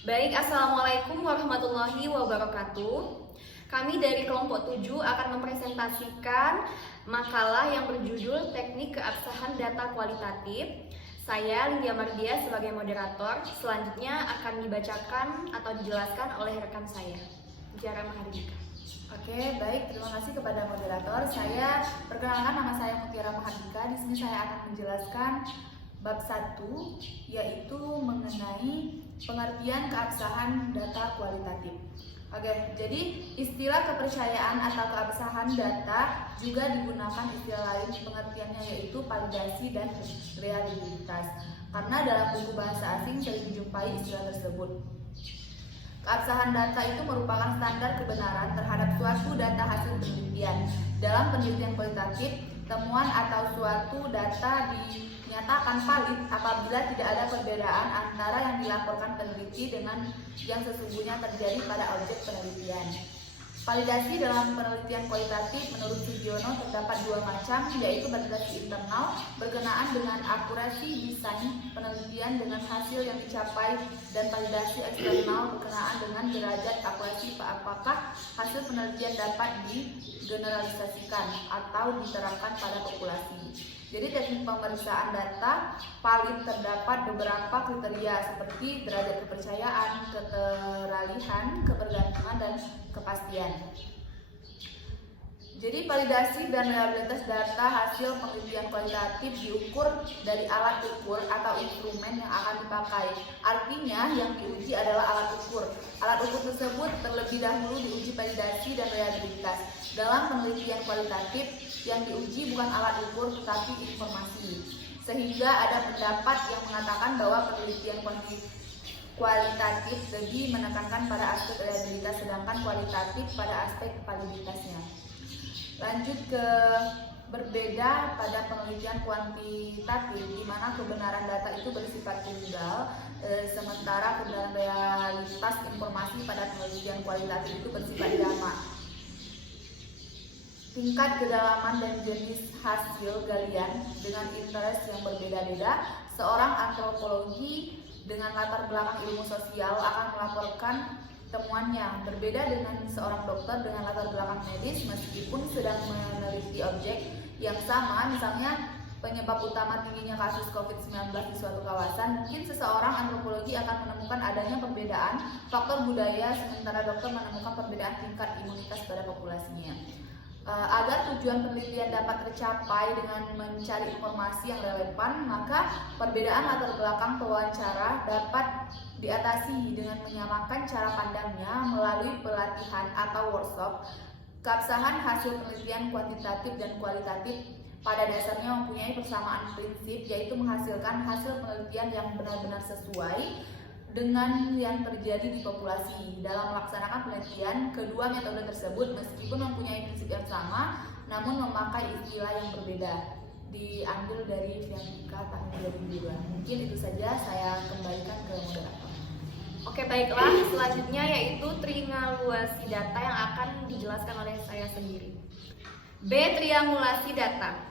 Baik, Assalamualaikum warahmatullahi wabarakatuh. Kami dari kelompok 7 akan mempresentasikan makalah yang berjudul Teknik Keabsahan Data Kualitatif. Saya Lydia Mardia sebagai moderator. Selanjutnya akan dibacakan atau dijelaskan oleh rekan saya, Jara Mahardika. Oke, baik. Terima kasih kepada moderator. Saya perkenalkan, nama saya Mutiara Mahardika. Di sini saya akan menjelaskan bab 1, yaitu mengenai pengertian keabsahan data kualitatif. Oke, jadi istilah kepercayaan atau keabsahan data juga digunakan istilah lain pengertiannya, yaitu validasi dan reliabilitas. Karena dalam buku bahasa asing sering dijumpai istilah tersebut. Keabsahan data itu merupakan standar kebenaran terhadap suatu data hasil penelitian. Dalam penelitian kualitatif, temuan atau suatu data dinyatakan valid apabila tidak ada perbedaan antara yang dilaporkan peneliti dengan yang sesungguhnya terjadi pada objek penelitian. Validasi dalam penelitian kualitatif menurut Sugiono terdapat dua macam, yaitu validasi internal berkenaan dengan akurasi desain penelitian dengan hasil yang dicapai, dan validasi eksternal berkenaan dengan derajat akurasi apakah hasil penelitian dapat digeneralisasikan atau diterapkan pada populasi. Jadi teknik pemeriksaan data valid terdapat beberapa kriteria seperti derajat kepercayaan, keteralihan, ketergantungan, dan kepastian. Jadi validasi dan reliabilitas data hasil penelitian kualitatif diukur dari alat ukur atau instrumen yang akan dipakai. Artinya yang diuji adalah alat ukur. Alat ukur tersebut terlebih dahulu diuji validasi dan reliabilitas. Dalam penelitian kualitatif, yang diuji bukan alat ukur tetapi informasi. Sehingga ada pendapat yang mengatakan bahwa penelitian kualitatif lebih menekankan pada aspek reliabilitas, sedangkan kualitatif pada aspek validitasnya. Lanjut ke berbeda pada penelitian kuantitatif, di mana kebenaran data itu bersifat tunggal, sementara kebenaran realitas informasi pada penelitian kualitatif itu bersifat jamak. Tingkat kedalaman dan jenis hasil galian dengan interest yang berbeda-beda. Seorang antropologi dengan latar belakang ilmu sosial akan melaporkan temuannya, berbeda dengan seorang dokter dengan latar belakang medis meskipun sedang meneliti objek yang sama, misalnya penyebab utama tingginya kasus COVID-19 di suatu kawasan. Mungkin seseorang antropologi akan menemukan adanya perbedaan faktor budaya, sementara dokter menemukan perbedaan tingkat imunitas pada populasinya. Agar tujuan penelitian dapat tercapai dengan mencari informasi yang relevan, maka perbedaan latar belakang pewawancara dapat diatasi dengan menyamakan cara pandangnya melalui pelatihan atau workshop. Keabsahan hasil penelitian kuantitatif dan kualitatif pada dasarnya mempunyai persamaan prinsip, yaitu menghasilkan hasil penelitian yang benar-benar sesuai dengan yang terjadi di populasi. Dalam melaksanakan penelitian, kedua metode tersebut meskipun mempunyai prinsip yang sama, namun memakai istilah yang berbeda. Diambil dari Fiantika tahun 2002. Mungkin itu saja, saya kembalikan ke moderator. Oke, baiklah. Selanjutnya yaitu triangulasi data yang akan dijelaskan oleh saya sendiri. B. Triangulasi data.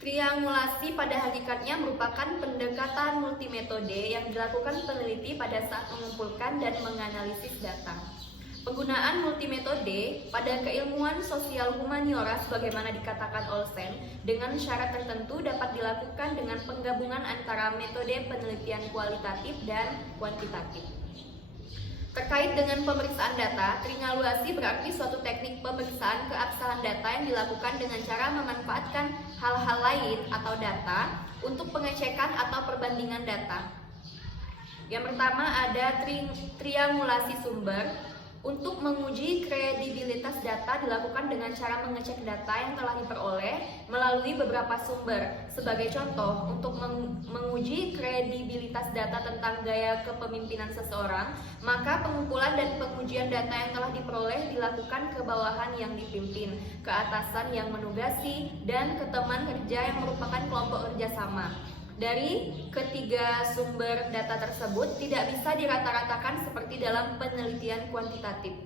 Triangulasi pada hakikatnya merupakan pendekatan multimetode yang dilakukan peneliti pada saat mengumpulkan dan menganalisis data. Penggunaan multimetode pada keilmuan sosial humaniora sebagaimana dikatakan Olsen dengan syarat tertentu dapat dilakukan dengan penggabungan antara metode penelitian kualitatif dan kuantitatif. Terkait dengan pemeriksaan data, triangulasi berarti suatu teknik pemeriksaan keabsahan data yang dilakukan dengan cara memanfaatkan hal-hal lain atau data untuk pengecekan atau perbandingan data. Yang pertama ada triangulasi sumber. Untuk menguji kredibilitas data dilakukan dengan cara mengecek data yang telah diperoleh melalui beberapa sumber. Sebagai contoh, untuk menguji kredibilitas data tentang gaya kepemimpinan seseorang, maka pengumpulan dan pengujian data yang telah diperoleh dilakukan ke bawahan yang dipimpin, ke atasan yang menugasi, dan ke teman kerja yang merupakan kelompok kerjasama. Dari ketiga sumber data tersebut tidak bisa dirata-ratakan seperti dalam penelitian kuantitatif,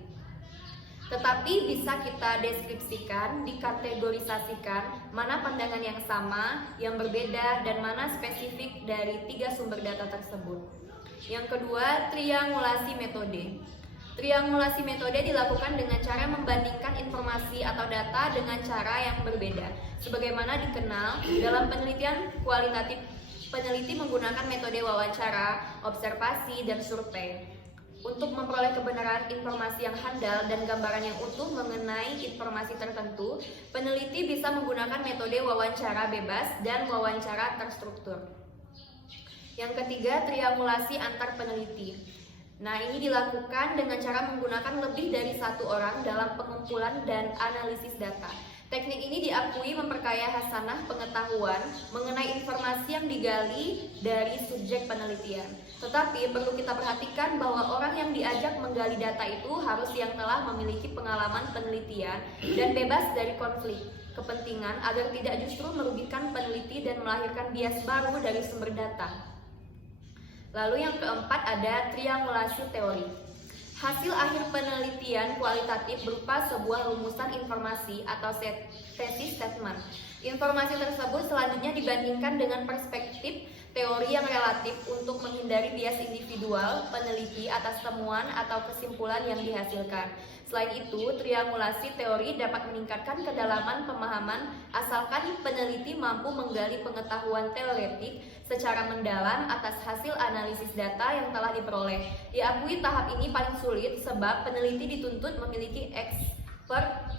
tetapi bisa kita deskripsikan, dikategorisasikan mana pandangan yang sama, yang berbeda, dan mana spesifik dari tiga sumber data tersebut. Yang kedua, triangulasi metode. Triangulasi metode dilakukan dengan cara membandingkan informasi atau data dengan cara yang berbeda. Sebagaimana dikenal dalam penelitian kualitatif, peneliti menggunakan metode wawancara, observasi, dan survei untuk memperoleh kebenaran informasi yang handal dan gambaran yang utuh mengenai informasi tertentu. Peneliti bisa menggunakan metode wawancara bebas dan wawancara terstruktur. Yang ketiga, triangulasi antar peneliti. Nah, ini dilakukan dengan cara menggunakan lebih dari satu orang dalam pengumpulan dan analisis data. Teknik ini diakui memperkaya hasanah pengetahuan mengenai informasi yang digali dari subjek penelitian. Tetapi perlu kita perhatikan bahwa orang yang diajak menggali data itu harus yang telah memiliki pengalaman penelitian dan bebas dari konflik kepentingan agar tidak justru merugikan peneliti dan melahirkan bias baru dari sumber data. Lalu yang keempat ada triangulasi teori. Hasil akhir penelitian kualitatif berupa sebuah rumusan informasi atau thesis statement. Informasi tersebut selanjutnya dibandingkan dengan perspektif teori yang relatif untuk menghindari bias individual peneliti atas temuan atau kesimpulan yang dihasilkan. Selain itu, triangulasi teori dapat meningkatkan kedalaman pemahaman asalkan peneliti mampu menggali pengetahuan teoretik secara mendalam atas hasil analisis data yang telah diperoleh. Diakui tahap ini paling sulit sebab peneliti dituntut memiliki expert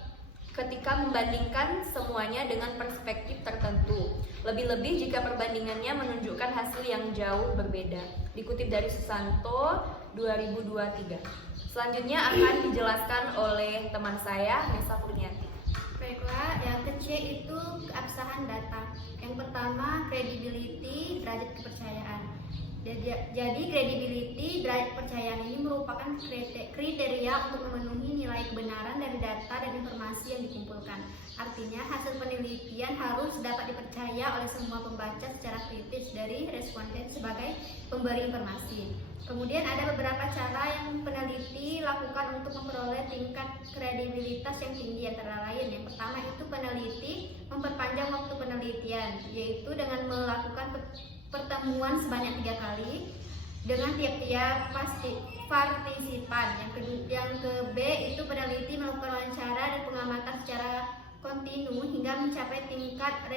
ketika membandingkan semuanya dengan perspektif tertentu. Lebih-lebih jika perbandingannya menunjukkan hasil yang jauh berbeda. Dikutip dari Susanto 2023. Selanjutnya akan dijelaskan oleh teman saya, Nesa Kurniati. Baiklah, yang kecil itu keabsahan data. Yang pertama, credibility, derajat kepercayaan. Jadi credibility, derajat kepercayaan ini merupakan kriteria untuk memenuhi nilai kebenaran dari data dan informasi yang dikumpulkan. Artinya, hasil penelitian harus dapat dipercaya oleh semua pembaca secara kritis dari responden sebagai pemberi informasi. Kemudian ada beberapa cara yang peneliti lakukan untuk memperoleh tingkat kredibilitas yang tinggi, antara lain yang pertama itu peneliti memperpanjang waktu penelitian, yaitu dengan melakukan pertemuan sebanyak 3 kali dengan tiap-tiap partisipan. Yang ke B itu peneliti melakukan wawancara dan pengamatan secara kontinu hingga mencapai tingkat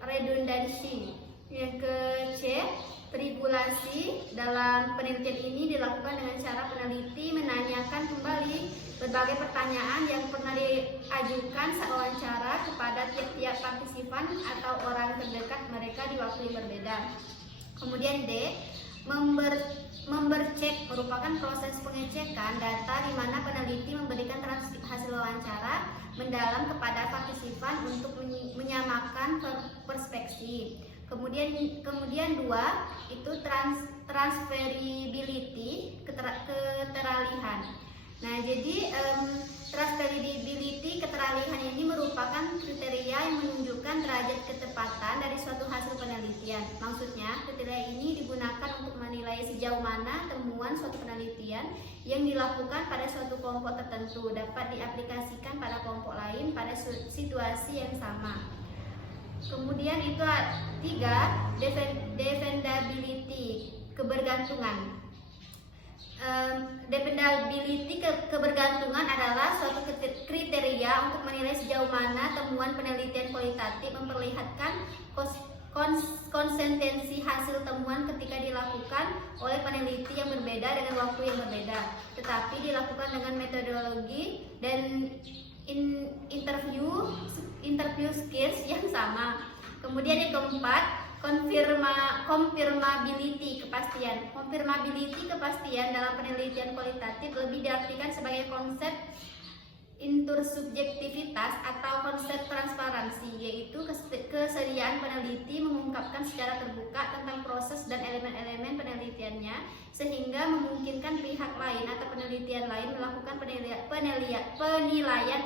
redundansi. Yang ke C, tribulasi. Dalam penelitian ini dilakukan dengan cara peneliti menanyakan kembali berbagai pertanyaan yang pernah diajukan saat wawancara kepada tiap-tiap partisipan atau orang terdekat mereka di waktu yang berbeda. Kemudian D, membercek merupakan proses pengecekan data di mana peneliti memberikan transkrip hasil wawancara mendalam kepada partisipan untuk menyamakan perspektif. Kemudian 2 itu transferability, keteralihan. Nah, jadi transferability, keteralihan ini merupakan kriteria yang menunjukkan derajat ketepatan dari suatu hasil penelitian. Maksudnya, kriteria ini digunakan untuk menilai sejauh mana temuan suatu penelitian yang dilakukan pada suatu kelompok tertentu dapat diaplikasikan pada kelompok lain pada situasi yang sama. Kemudian itu 3, defendability, kebergantungan. Dependability, kebergantungan adalah suatu kriteria untuk menilai sejauh mana temuan penelitian kualitatif memperlihatkan konsistensi hasil temuan ketika dilakukan oleh peneliti yang berbeda dengan waktu yang berbeda, tetapi dilakukan dengan metodologi dan interview skills yang sama. Kemudian yang keempat, confirmability, kepastian. Confirmability, kepastian dalam penelitian kualitatif lebih diartikan sebagai konsep intersubjektivitas atau konsep transparansi, yaitu kesediaan peneliti mengungkapkan secara terbuka tentang proses dan elemen-elemen penelitiannya sehingga memungkinkan pihak lain atau penelitian lain melakukan penilaian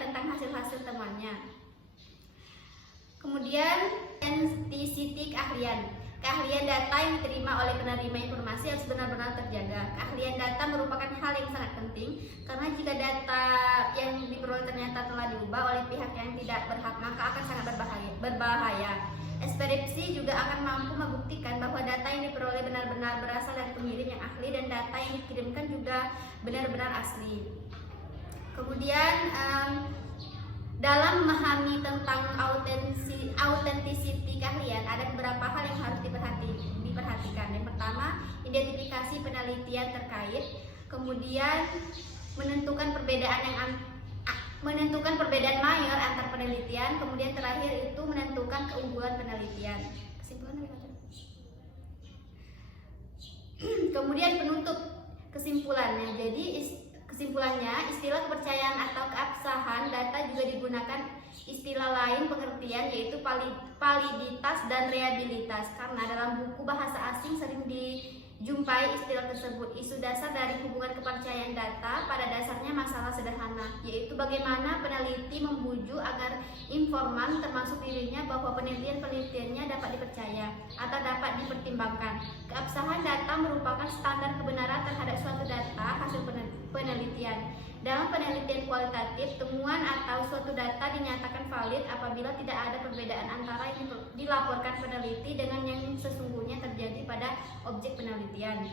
tentang hasil-hasil temuannya. Kemudian authenticity, keahlian data yang diterima oleh penerima informasi harus benar-benar terjaga. Keahlian data merupakan hal yang sangat penting karena jika data yang diperoleh ternyata telah diubah oleh pihak yang tidak berhak, maka akan sangat berbahaya. Ekspertisi juga akan mampu membuktikan bahwa data yang diperoleh benar-benar berasal dari pengirim yang juga benar-benar asli. Kemudian dalam memahami tentang authenticity keahlian, ada beberapa hal yang harus diperhatikan. Yang pertama, identifikasi penelitian terkait, kemudian menentukan perbedaan mayor antar penelitian, kemudian terakhir itu menentukan keunggulan penelitian. Kemudian penutup kesimpulannya. Jadi kesimpulannya, istilah kepercayaan atau keabsahan data juga digunakan istilah lain pengertian, yaitu validitas dan reliabilitas. Karena dalam buku bahasa asing sering dijumpai istilah tersebut. Isu dasar dari hubungan kepercayaan data pada dasarnya masalah sederhana, yaitu bagaimana peneliti membujuk agar informan termasuk dirinya bahwa penelitiannya dapat dipercaya atau dapat dipertimbangkan. Keabsahan data merupakan standar kebenaran terhadap suatu data hasil penelitian. Dalam penelitian kualitatif, temuan atau suatu data dinyatakan valid apabila tidak ada perbedaan antara yang dilaporkan peneliti dengan yang sesungguhnya terjadi pada objek penelitian.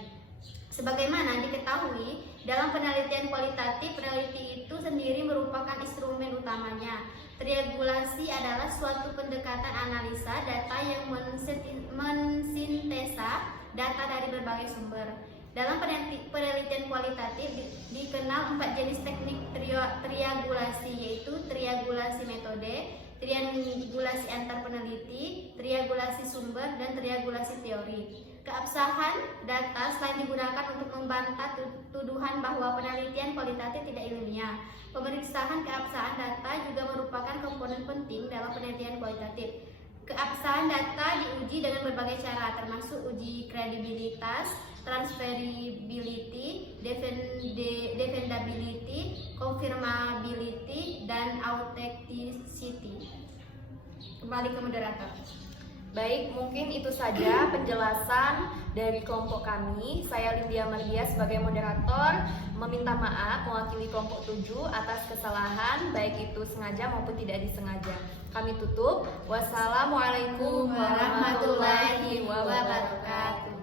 Sebagaimana diketahui, dalam penelitian kualitatif, peneliti itu sendiri merupakan instrumen utamanya. Triangulasi adalah suatu pendekatan analisa data yang mensintesa data dari berbagai sumber. Dalam penelitian kualitatif dikenal 4 jenis teknik triangulasi, yaitu triangulasi metode, triangulasi antar peneliti, triangulasi sumber, dan triangulasi teori. Keabsahan data selain digunakan untuk membantah tuduhan bahwa penelitian kualitatif tidak ilmiah, pemeriksaan keabsahan data juga merupakan komponen penting dalam penelitian kualitatif. Keabsahan data diuji dengan berbagai cara, termasuk uji kredibilitas, transferability, defendability, confirmability, dan authenticity. Kembali ke moderator. Baik, mungkin itu saja penjelasan dari kelompok kami. Saya Lindia Mardia sebagai moderator meminta maaf mewakili kelompok 7 atas kesalahan baik itu sengaja maupun tidak disengaja. Kami tutup. Wassalamualaikum warahmatullahi wabarakatuh.